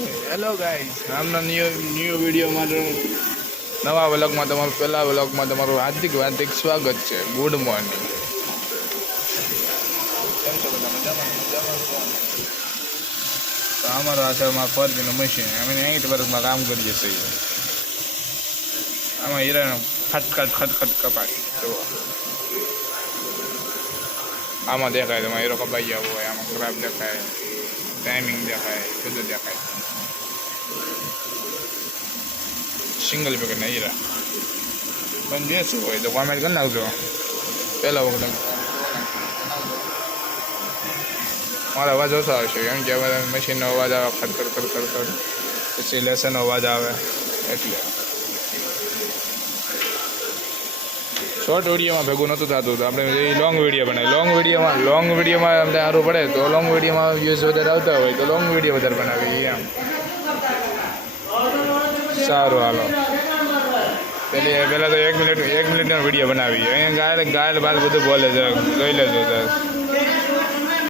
Hello guys, આમના new વિડીયોમાં નવા વ્લોગમાં તમારું પહેલા વ્લોગમાં તમારું હાર્દિક સ્વાગત છે. Good morning. કેમ છો બધા? મજામાં છો? તો અમારું આ છે અમારા ફરજીનું મશીન. અમે 8 વર્ષમાં કામ કરીએ છીએ. આમાં હીરાનો ખટખટ કપાય. જુઓ આમાં દેખાય તમારે હીરો કપાઈ ગયા હોય, આમાં ખરાબ દેખાય, ટાઈમિંગ દેખાય, બધું દેખાય. સિંગલ પેકેટના હીરા પણ જે શું હોય તો કોમેન્ટ કરી નાખજો. પહેલા વખત મારો અવાજ ઓછો આવશે કેમ કે હવે મશીનનો અવાજ આવે, ખડખડ, પછી લેસનનો અવાજ આવે. એટલે શોર્ટ વિડીયોમાં ભેગું નહોતું થતું, તો આપણે એ લોંગ વિડીયો બનાવીએ. લોંગ વિડીયોમાં અમને સારું પડે તો લોંગ વિડીયોમાં વ્યૂઝ વધારે આવતા હોય તો લોંગ વિડીયો વધારે બનાવીએ. એમ સારું, હાલો. પહેલાં તો 1 મિનિટનો વિડીયો બનાવીએ. અહીંયા ગાયલ બાલ બધું બોલે છે, જોઈ લેજો સર.